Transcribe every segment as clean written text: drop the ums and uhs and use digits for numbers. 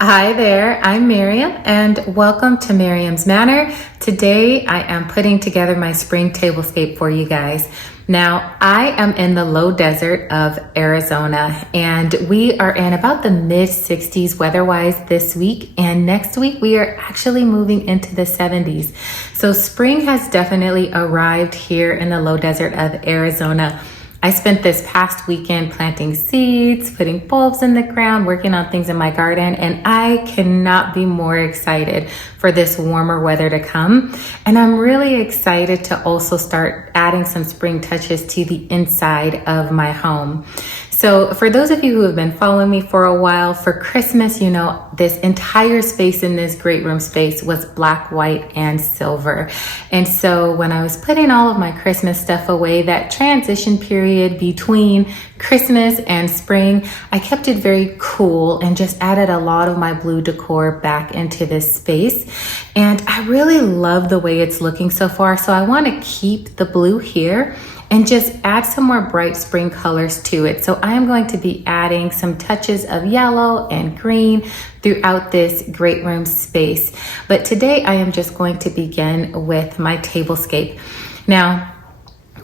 Hi there, I'm Miriam and welcome to Miriam's Manor. Today I am putting together my spring tablescape for you guys. Now I am in the low desert of Arizona and we are in about the mid 60s weather-wise this week, and next week we are actually moving into the 70s. So spring has definitely arrived here in the low desert of Arizona. I spent this past weekend planting seeds, putting bulbs in the ground, working on things in my garden, and I cannot be more excited for this warmer weather to come. And I'm really excited to also start adding some spring touches to the inside of my home. So for those of you who have been following me for a while, for Christmas, you know, this entire space in this great room space was black, white, and silver. And so when I was putting all of my Christmas stuff away, that transition period between Christmas and spring, I kept it very cool and just added a lot of my blue decor back into this space. And I really love the way it's looking so far. So I want to keep the blue here and just add some more bright spring colors to it. So I am going to be adding some touches of yellow and green throughout this great room space. But today I am just going to begin with my tablescape. Now,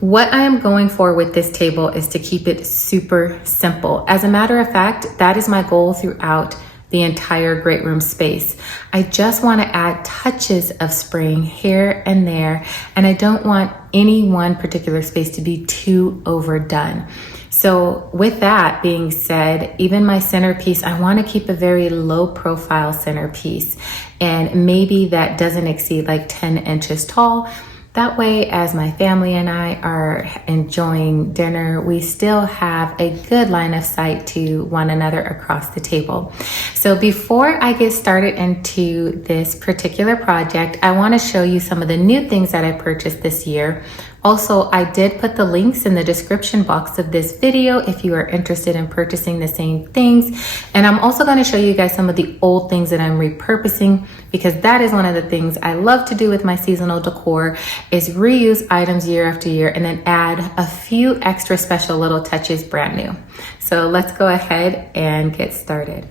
what I am going for with this table is to keep it super simple. As a matter of fact, that is my goal throughout the entire great room space. I just want to add touches of spring here and there, and I don't want any one particular space to be too overdone. So with that being said, even my centerpiece, I want to keep a very low profile centerpiece, and maybe that doesn't exceed like 10 inches tall. That way, as my family and I are enjoying dinner, we still have a good line of sight to one another across the table. So before I get started into this particular project, I want to show you some of the new things that I purchased this year. Also, I did put the links in the description box of this video if you are interested in purchasing the same things. And I'm also going to show you guys some of the old things that I'm repurposing, because that is one of the things I love to do with my seasonal decor, is reuse items year after year and then add a few extra special little touches brand new. So let's go ahead and get started.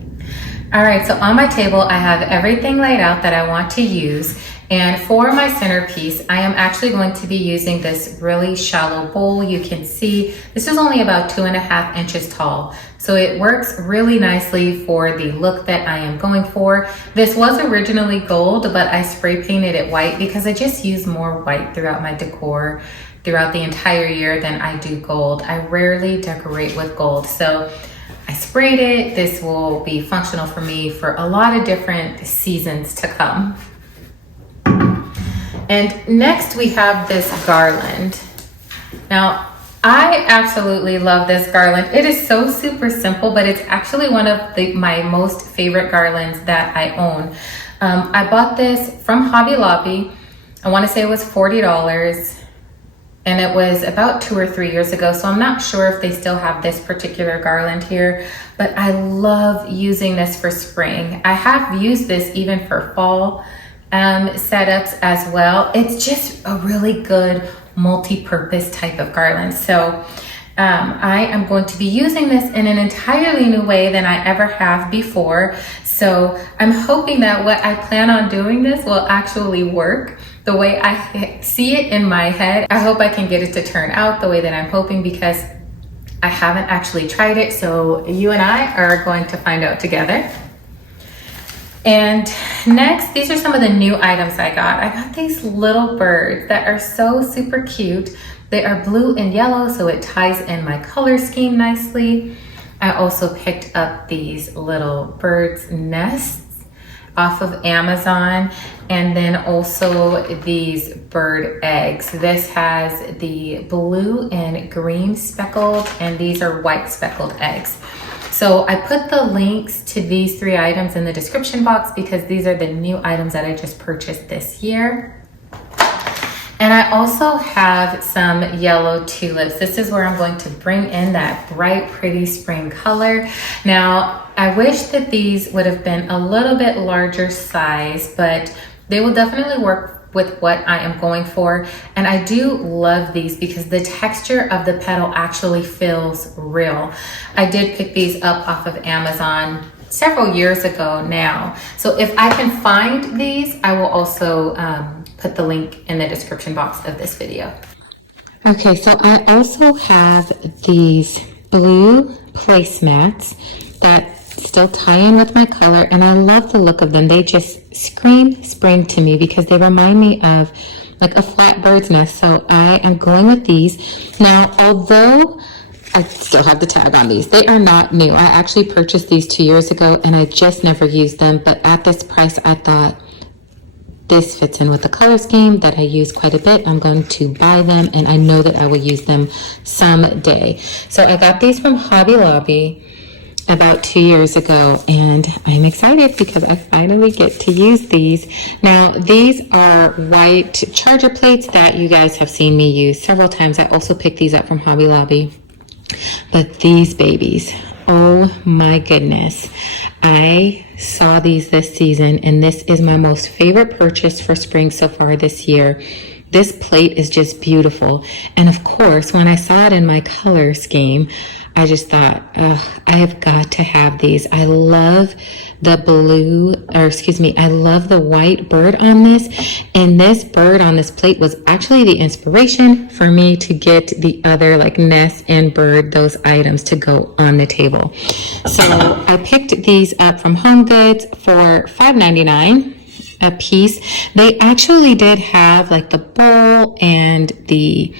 All right, so on my table, I have everything laid out that I want to use. And for my centerpiece, I am actually going to be using this really shallow bowl. You can see this is only about 2.5 inches tall. So it works really nicely for the look that I am going for. This was originally gold, but I spray painted it white because I just use more white throughout my decor throughout the entire year than I do gold. I rarely decorate with gold. So I sprayed it. This will be functional for me for a lot of different seasons to come. And next we have this garland. Now, I absolutely love this garland. It is so super simple, but it's actually one of my most favorite garlands that I own. I bought this from Hobby Lobby. I want to say it was $40. And it was about 2 or 3 years ago, so I'm not sure if they still have this particular garland here, but I love using this for spring. I have used this even for fall setups as well. It's just a really good multi-purpose type of garland. So I am going to be using this in an entirely new way than I ever have before. So I'm hoping that what I plan on doing this will actually work the way I see it in my head. I hope I can get it to turn out the way that I'm hoping, because I haven't actually tried it. So you and I are going to find out together. And next, these are some of the new items I got. I got these little birds that are so super cute. They are blue and yellow, so it ties in my color scheme nicely. I also picked up these little birds' nests off of Amazon, and then also these bird eggs. This has the blue and green speckled, and these are white speckled eggs. So I put the links to these 3 items in the description box because these are the new items that I just purchased this year. And I also have some yellow tulips. This is where I'm going to bring in that bright, pretty spring color. Now, I wish that these would have been a little bit larger size, but they will definitely work with what I am going for. And I do love these because the texture of the petal actually feels real. I did pick these up off of Amazon several years ago now. So if I can find these, I will also put the link in the description box of this video. Okay, so I also have these blue placemats that still tie in with my color, and I love the look of them. They just scream spring to me because they remind me of like a flat bird's nest. So I am going with these. Now, although I still have the tag on these, they are not new. I actually purchased these 2 years ago and I just never used them, but at this price I thought this fits in with the color scheme that I use quite a bit. I'm going to buy them and I know that I will use them someday. So I got these from Hobby Lobby about 2 years ago, and I'm excited because I finally get to use these. Now, these are white charger plates that you guys have seen me use several times. I also picked these up from Hobby Lobby. But these babies, oh my goodness. I saw these this season, and this is my most favorite purchase for spring so far this year. This plate is just beautiful. And of course, when I saw it in my color scheme, I just thought, I have got to have these. I love the I love the white bird on this. And this bird on this plate was actually the inspiration for me to get the other like nest and bird, those items to go on the table. So I picked these up from Home Goods for $5.99 a piece. They actually did have like the bowl and the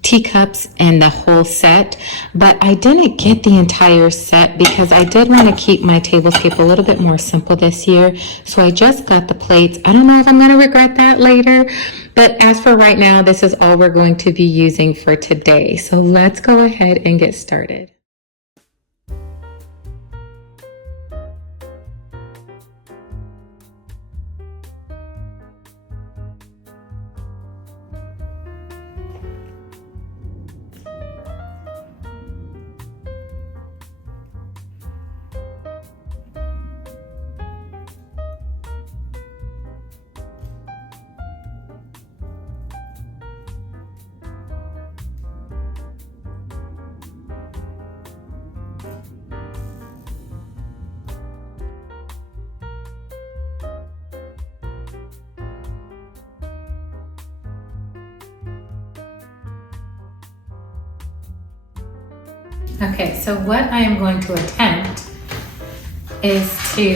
teacups and the whole set, but I didn't get the entire set because I did want to keep my tablescape a little bit more simple this year. So I just got the plates. I don't know if I'm going to regret that later, but as for right now, this is all we're going to be using for today. So let's go ahead and get started. Okay, so what I am going to attempt is to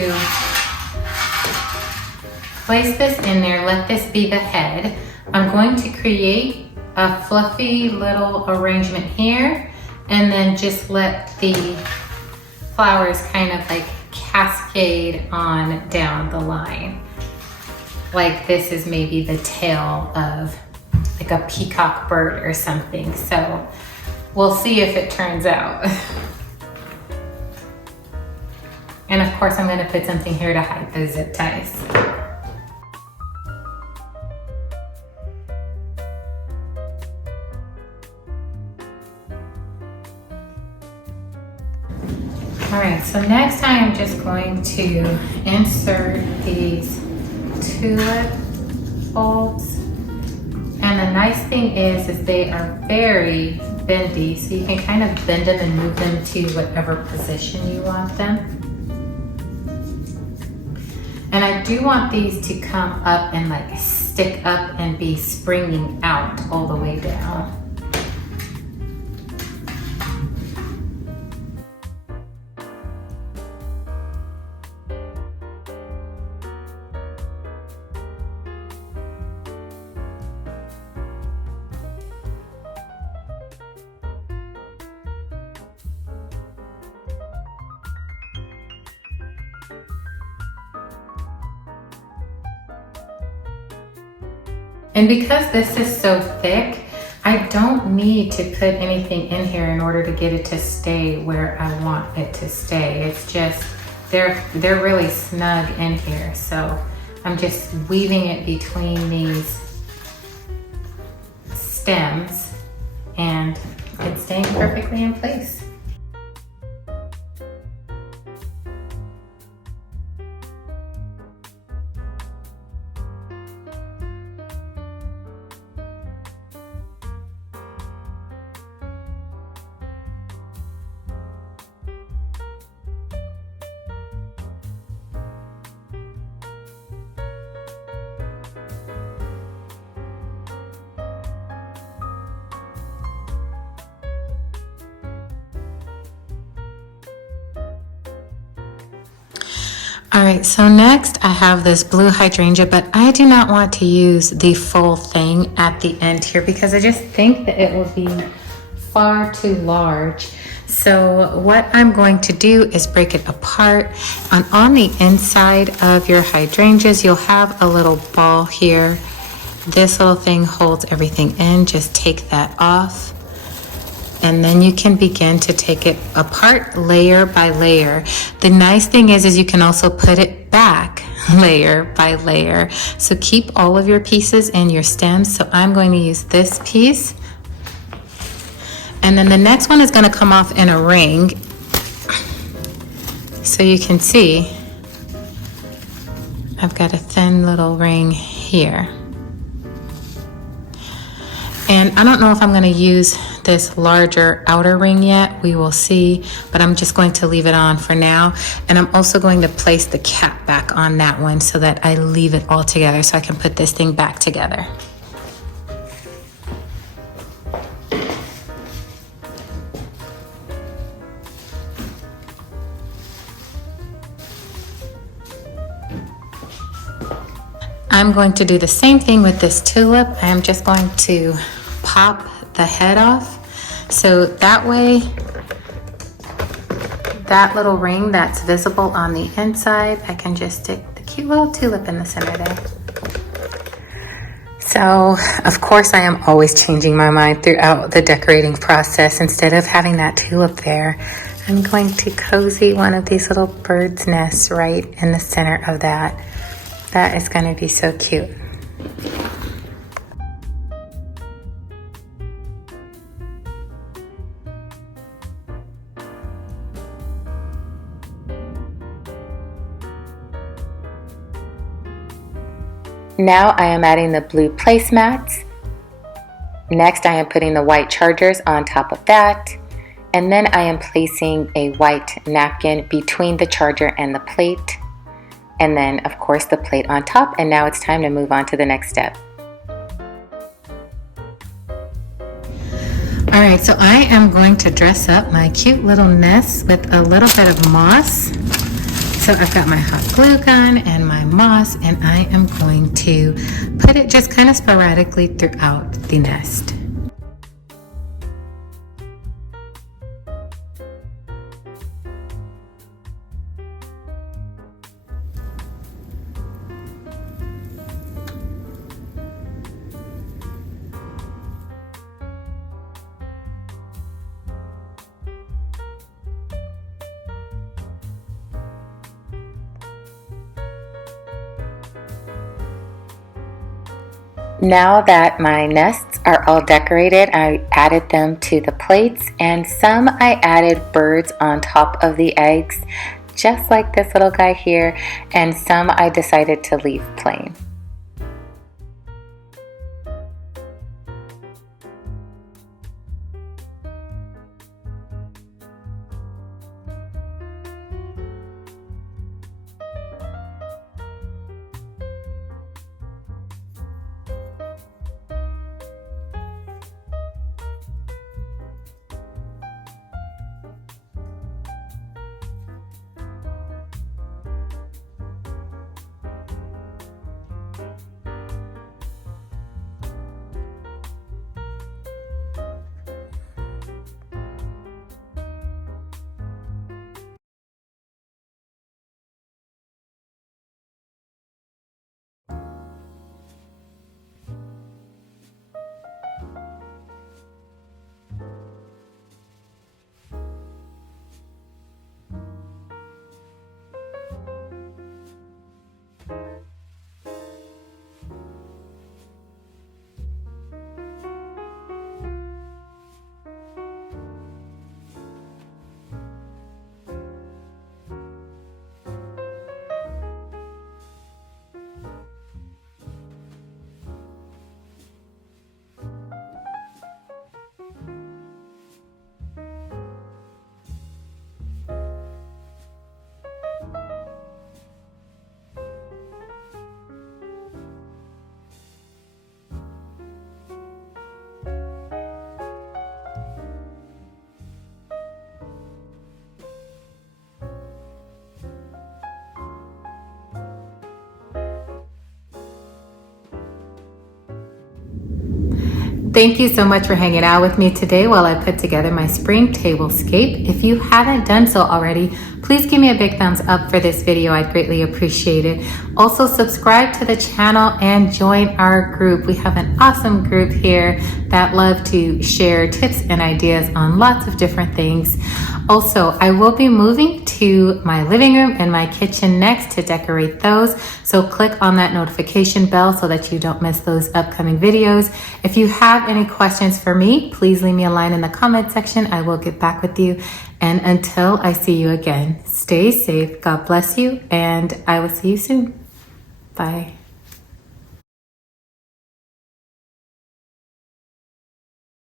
place this in there, let this be the head. I'm going to create a fluffy little arrangement here and then just let the flowers kind of like cascade on down the line. Like this is maybe the tail of like a peacock bird or something. So we'll see if it turns out. And of course, I'm gonna put something here to hide those zip ties. All right, so next I am just going to insert these tulip bulbs. And the nice thing is they are very bendy, so you can kind of bend them and move them to whatever position you want them. And I do want these to come up and like stick up and be springing out all the way down. And because this is so thick, I don't need to put anything in here in order to get it to stay where I want it to stay. It's just, they're really snug in here. So I'm just weaving it between these stems and it's staying perfectly in place. All right, so next I have this blue hydrangea, but I do not want to use the full thing at the end here because I just think that it will be far too large. So what I'm going to do is break it apart. And on the inside of your hydrangeas, you'll have a little ball here. This little thing holds everything in. Just take that off. And then you can begin to take it apart layer by layer. The nice thing is you can also put it back layer by layer. So keep all of your pieces in your stems. So I'm going to use this piece. And then the next one is going to come off in a ring. So you can see I've got a thin little ring here. And I don't know if I'm going to use this larger outer ring yet. We will see, but I'm just going to leave it on for now. And I'm also going to place the cap back on that one so that I leave it all together so I can put this thing back together. I'm going to do the same thing with this tulip. I'm just going to pop the head off. So that way, that little ring that's visible on the inside, I can just stick the cute little tulip in the center there. So, of course, I am always changing my mind throughout the decorating process. Instead of having that tulip there, I'm going to cozy one of these little bird's nests right in the center of that. That is going to be so cute. Now I am adding the blue placemats. Next I am putting the white chargers on top of that. And then I am placing a white napkin between the charger and the plate. And then of course the plate on top, and now it's time to move on to the next step. Alright, so I am going to dress up my cute little nest with a little bit of moss. So I've got my hot glue gun and my moss, and I am going to put it just kind of sporadically throughout the nest. Now that my nests are all decorated, I added them to the plates, and some I added birds on top of the eggs, just like this little guy here, and some I decided to leave plain. Thank you so much for hanging out with me today while I put together my spring tablescape. If you haven't done so already, please give me a big thumbs up for this video. I'd greatly appreciate it. Also, subscribe to the channel and join our group. We have an awesome group here that love to share tips and ideas on lots of different things. Also, I will be moving to my living room and my kitchen next to decorate those. So click on that notification bell so that you don't miss those upcoming videos. If you have any questions for me, please leave me a line in the comment section. I will get back with you. And until I see you again, stay safe, God bless you, and I will see you soon. Bye.